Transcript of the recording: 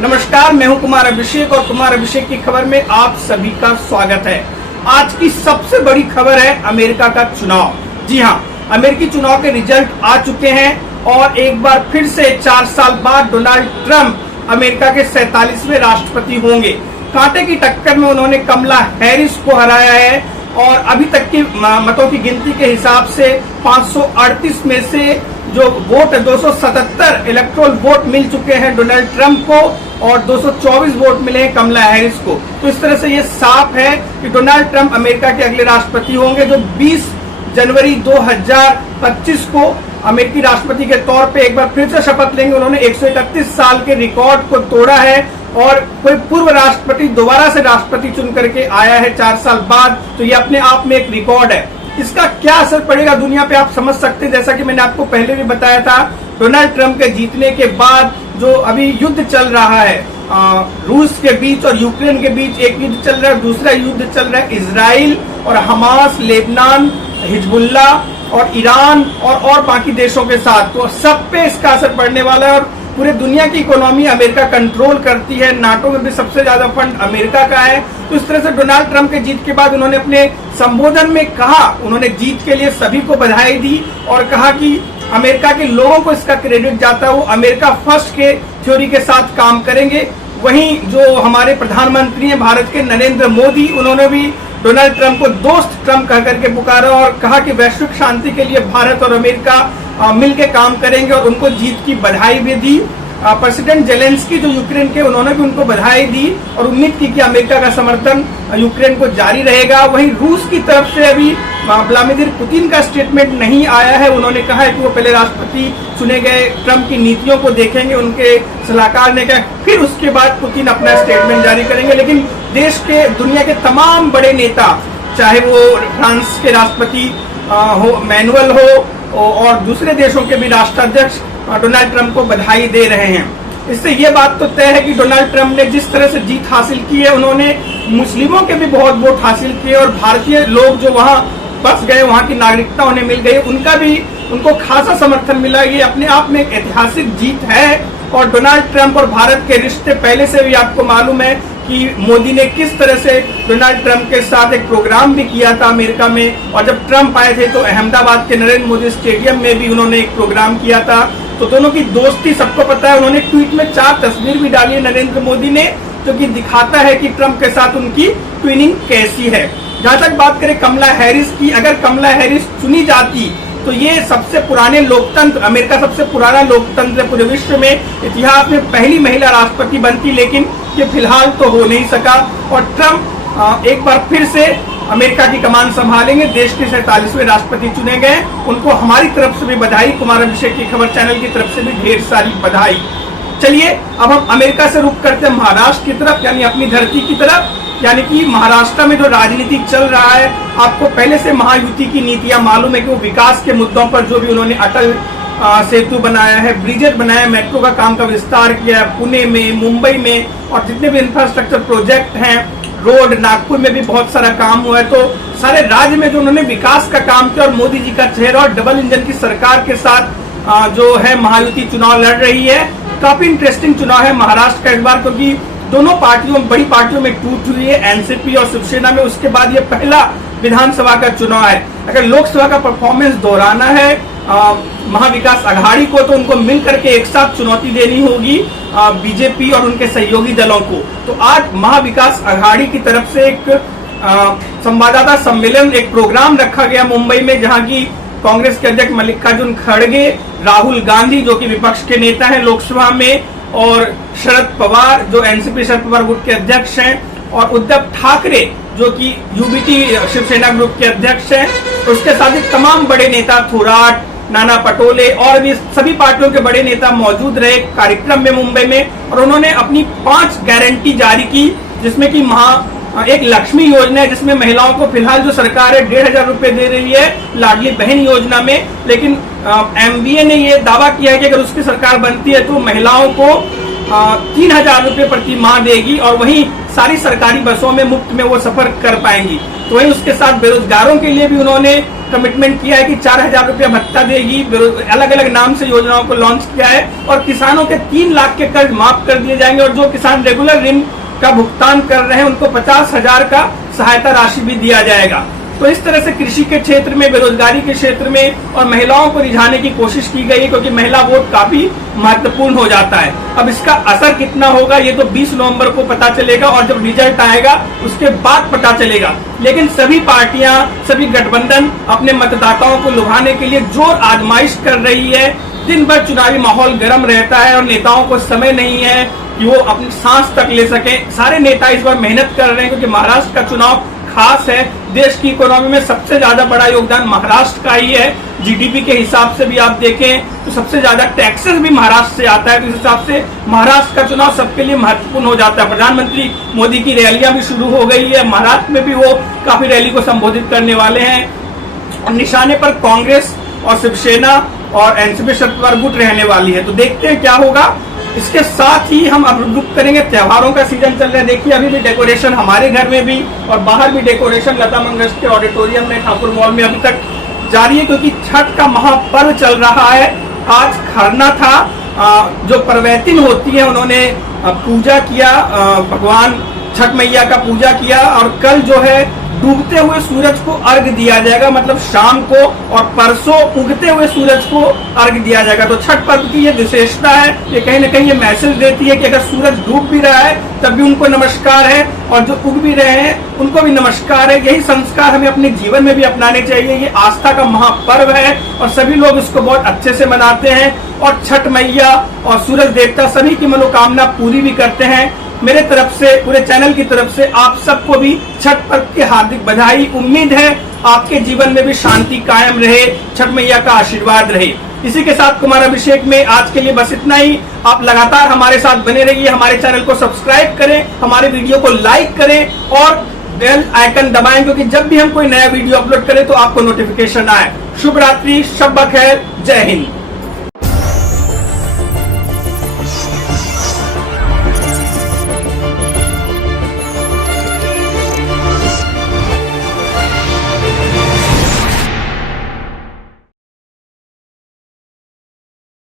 नमस्कार, मैं हूं कुमार अभिषेक और कुमार अभिषेक की खबर में आप सभी का स्वागत है। आज की सबसे बड़ी खबर है अमेरिका का चुनाव। जी हां, अमेरिकी चुनाव के रिजल्ट आ चुके हैं और एक बार फिर से 4 साल बाद डोनाल्ड ट्रंप अमेरिका के 47वें राष्ट्रपति होंगे। कांटे की टक्कर में उन्होंने कमला हैरिस को हराया है और अभी तक की मतों की गिनती के हिसाब से 538 में से जो वोट 277 इलेक्ट्रोल वोट मिल चुके हैं डोनाल्ड ट्रंप को और 224 वोट मिले हैं कमला हैरिस को। तो इस तरह से ये साफ है कि डोनाल्ड ट्रंप अमेरिका के अगले राष्ट्रपति होंगे, जो 20 जनवरी 2025 को अमेरिकी राष्ट्रपति के तौर पे एक बार फिर से शपथ लेंगे। उन्होंने 131 साल के रिकॉर्ड को तोड़ा है और कोई पूर्व राष्ट्रपति दोबारा से राष्ट्रपति चुन करके आया है 4 साल बाद, तो ये अपने आप में एक रिकॉर्ड है। इसका क्या असर पड़ेगा दुनिया पे आप समझ सकते हैं। जैसा कि मैंने आपको पहले भी बताया था, डोनाल्ड ट्रंप के जीतने के बाद जो अभी युद्ध चल रहा है रूस के बीच और यूक्रेन के बीच, एक युद्ध चल रहा है, दूसरा युद्ध चल रहा है इजराइल और हमास, लेबनान, हिजबुल्ला और ईरान और बाकी देशों के साथ, तो सब पे इसका असर पड़ने वाला है। और पूरे दुनिया की इकोनॉमी अमेरिका कंट्रोल करती है, नाटो में भी सबसे ज्यादा फंड अमेरिका का है। तो इस तरह से डोनाल्ड ट्रंप के जीत के बाद उन्होंने अपने संबोधन में कहा, उन्होंने जीत के लिए सभी को बधाई दी और कहा कि अमेरिका के लोगों को इसका क्रेडिट जाता है, वो अमेरिका फर्स्ट के थ्योरी के साथ काम करेंगे। वहीं जो हमारे प्रधानमंत्री हैं भारत के नरेंद्र मोदी, उन्होंने भी डोनाल्ड ट्रंप को दोस्त ट्रंप कह करके पुकारा और कहा कि वैश्विक शांति के लिए भारत और अमेरिका मिलकर काम करेंगे और उनको जीत की बधाई भी दी। प्रेसिडेंट जेलेंस्की जो यूक्रेन के, उन्होंने भी उनको बधाई दी और उम्मीद की कि अमेरिका का समर्थन यूक्रेन को जारी रहेगा। वहीं रूस की तरफ से अभी व्लादिमीर पुतिन का स्टेटमेंट नहीं आया है। उन्होंने कहा है कि वो पहले राष्ट्रपति चुने गए ट्रंप की नीतियों को देखेंगे, उनके सलाहकार ने कहा, फिर उसके बाद पुतिन अपना स्टेटमेंट जारी करेंगे। लेकिन देश के, दुनिया के तमाम बड़े नेता, चाहे वो फ्रांस के राष्ट्रपति हो मैनुअल हो और दूसरे देशों के भी राष्ट्राध्यक्ष डोनाल्ड ट्रंप को बधाई दे रहे हैं। इससे ये बात तो तय है कि डोनाल्ड ट्रंप ने जिस तरह से जीत हासिल की है, उन्होंने मुस्लिमों के भी बहुत वोट हासिल किए और भारतीय लोग जो वहां बस गए, वहां की नागरिकता उन्हें मिल गई, उनका भी उनको खासा समर्थन मिला। ये अपने आप में एक ऐतिहासिक जीत है। और डोनाल्ड ट्रंप और भारत के रिश्ते पहले से भी आपको मालूम है कि मोदी ने किस तरह से डोनाल्ड ट्रंप के साथ एक प्रोग्राम भी किया था अमेरिका में, और जब ट्रंप आए थे तो अहमदाबाद के नरेंद्र मोदी स्टेडियम में भी उन्होंने एक प्रोग्राम किया था। तो दोनों की दोस्ती सबको पता है। उन्होंने ट्वीट में 4 तस्वीर भी डाली है नरेंद्र मोदी ने, जो कि दिखाता है कि ट्रंप के साथ उनकी ट्विनिंग कैसी है। जहां तक बात करें कमला हैरिस की, अगर कमला हैरिस चुनी जाती तो ये सबसे पुराने लोकतंत्र, अमेरिका सबसे पुराना लोकतंत्र पूरे विश्व में, इतिहास में पहली महिला राष्ट्रपति बनती, लेकिन ये फिलहाल तो हो नहीं सका। और ट्रंप एक बार फिर से अमेरिका की कमान संभालेंगे, देश के 47वें राष्ट्रपति चुने गए। उनको हमारी तरफ से भी बधाई, कुमार अभिषेक की खबर चैनल की तरफ से भी ढेर सारी बधाई। चलिए अब हम अमेरिका से रुख करते हैं महाराष्ट्र की तरफ, यानी अपनी धरती की तरफ। यानी कि महाराष्ट्र में जो राजनीति चल रहा है, आपको पहले से महायुति की नीतियां मालूम है कि वो विकास के मुद्दों पर जो भी उन्होंने अटल सेतु बनाया है, ब्रिजेज बनाया, मेट्रो का काम का विस्तार किया है पुणे में, मुंबई में, और जितने भी इंफ्रास्ट्रक्चर प्रोजेक्ट हैं, रोड, नागपुर में भी बहुत सारा काम हुआ है। तो सारे राज्य में जो उन्होंने विकास का काम किया, और मोदी जी का चेहरा और डबल इंजन की सरकार के साथ जो है महायुति चुनाव लड़ रही है। काफी इंटरेस्टिंग चुनाव है महाराष्ट्र का इस बार, क्योंकि दोनों पार्टियों, बड़ी पार्टियों में टूट हुई है, एनसीपी और शिवसेना में। उसके बाद ये पहला विधानसभा का चुनाव है। अगर लोकसभा का परफॉर्मेंस दोहराना है महाविकास अघाड़ी को, तो उनको मिलकर के एक साथ चुनौती देनी होगी बीजेपी और उनके सहयोगी दलों को। तो आज महाविकास अघाड़ी की तरफ से एक संवाददाता सम्मेलन, एक प्रोग्राम रखा गया मुंबई में, जहां की कांग्रेस के अध्यक्ष मल्लिकार्जुन खड़गे, राहुल गांधी जो कि विपक्ष के नेता हैं लोकसभा में, और शरद पवार जो एनसीपी शरद पवार ग्रुप के अध्यक्ष हैं, और उद्धव ठाकरे जो कि यूबीटी शिवसेना ग्रुप के अध्यक्ष हैं। उसके साथ ही तमाम बड़े नेता, थोराट, नाना पटोले और भी सभी पार्टियों के बड़े नेता मौजूद रहे कार्यक्रम में मुंबई में। और उन्होंने अपनी 5 गारंटी जारी की, जिसमें कि एक लक्ष्मी योजना है, जिसमें महिलाओं को फिलहाल जो सरकार है 1,500 रुपए दे रही है लाडली बहन योजना में। लेकिन एमबीए ने ये दावा किया है कि अगर उसकी सरकार बनती है तो महिलाओं को 3,000 रुपये प्रति माह देगी और वहीं सारी सरकारी बसों में मुफ्त में वो सफर कर पाएंगी। तो वहीं उसके साथ बेरोजगारों के लिए भी उन्होंने कमिटमेंट किया है कि 4,000 रुपया भत्ता देगी। अलग अलग नाम से योजनाओं को लॉन्च किया है और किसानों के 3 लाख के कर्ज माफ कर दिए जाएंगे और जो किसान रेगुलर ऋण का भुगतान कर रहे हैं उनको 50,000 का सहायता राशि भी दिया जाएगा। तो इस तरह से कृषि के क्षेत्र में, बेरोजगारी के क्षेत्र में और महिलाओं को रिझाने की कोशिश की गई है, क्योंकि महिला वोट काफी महत्वपूर्ण हो जाता है। अब इसका असर कितना होगा ये तो 20 नवंबर को पता चलेगा और जब रिजल्ट आएगा उसके बाद पता चलेगा। लेकिन सभी पार्टियां, सभी गठबंधन अपने मतदाताओं को लुभाने के लिए जोर आजमाइश कर रही है। दिन भर चुनावी माहौल गर्म रहता है और नेताओं को समय नहीं है कि वो अपनी सांस तक ले सके। सारे नेता इस बार मेहनत कर रहे हैं क्योंकि महाराष्ट्र का चुनाव खास है। देश की इकोनॉमी में सबसे ज्यादा बड़ा योगदान महाराष्ट्र का ही है। जीडीपी के हिसाब से भी आप देखें तो सबसे ज्यादा टैक्सेस भी महाराष्ट्र से आता है। तो इस हिसाब से महाराष्ट्र का चुनाव सबके लिए महत्वपूर्ण हो जाता है। प्रधानमंत्री मोदी की रैलियां भी शुरू हो गई है, महाराष्ट्र में भी वो काफी रैली को संबोधित करने वाले हैं। और निशाने पर कांग्रेस और शिवसेना और एनसीपी शरद पवार गुट रहने वाली है। तो देखते हैं क्या होगा। इसके साथ ही हम अब रुक करेंगे, त्योहारों का सीजन चल रहा है। देखिए अभी भी डेकोरेशन हमारे घर में भी और बाहर भी डेकोरेशन लता मंगेशकर ऑडिटोरियम में, ठाकुर मॉल में अभी तक जारी है, क्योंकि छठ का महापर्व चल रहा है। आज खरना था, जो परवैतिन होती है उन्होंने पूजा किया, भगवान छठ मैया का पूजा किया और कल जो है डूबते हुए सूरज को अर्घ दिया जाएगा, मतलब शाम को, और परसों उगते हुए सूरज को अर्घ दिया जाएगा। तो छठ पर्व की ये विशेषता है, ये कहीं ना कहीं ये मैसेज देती है कि अगर सूरज डूब भी रहा है तब भी उनको नमस्कार है और जो उग भी रहे हैं उनको भी नमस्कार है। यही संस्कार हमें अपने जीवन में भी अपनाने चाहिए। ये आस्था का महापर्व है और सभी लोग इसको बहुत अच्छे से मनाते हैं और छठ मैया और सूरज देवता सभी की मनोकामना पूरी भी करते हैं। मेरे तरफ से, पूरे चैनल की तरफ से आप सबको भी छठ पर्व की हार्दिक बधाई। उम्मीद है आपके जीवन में भी शांति कायम रहे, छठ मैया का आशीर्वाद रहे। इसी के साथ कुमार अभिषेक में आज के लिए बस इतना ही। आप लगातार हमारे साथ बने रहिए, हमारे चैनल को सब्सक्राइब करें, हमारे वीडियो को लाइक करें और बेल आइकन दबाएं, क्योंकि जब भी हम कोई नया वीडियो अपलोड करें तो आपको नोटिफिकेशन आए। शुभ रात्रि, शब बखैर, जय हिंद।